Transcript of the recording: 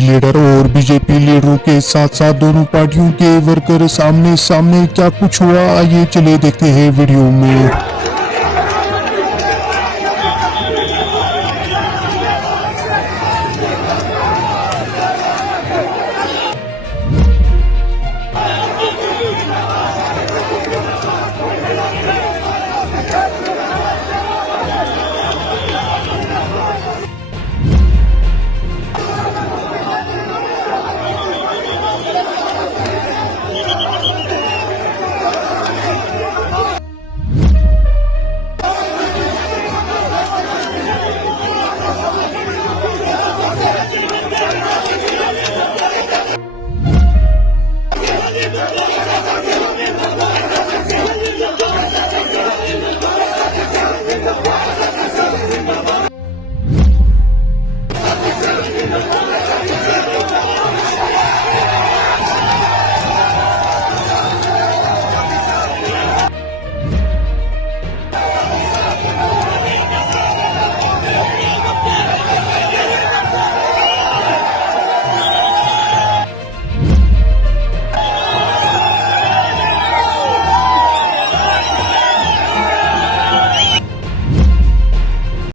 TDP leader और BJP लीडरों के साथ साथ दोनों पार्टियों के वर्कर सामने सामने क्या कुछ हुआ, आइए चलिए देखते हैं वीडियो में।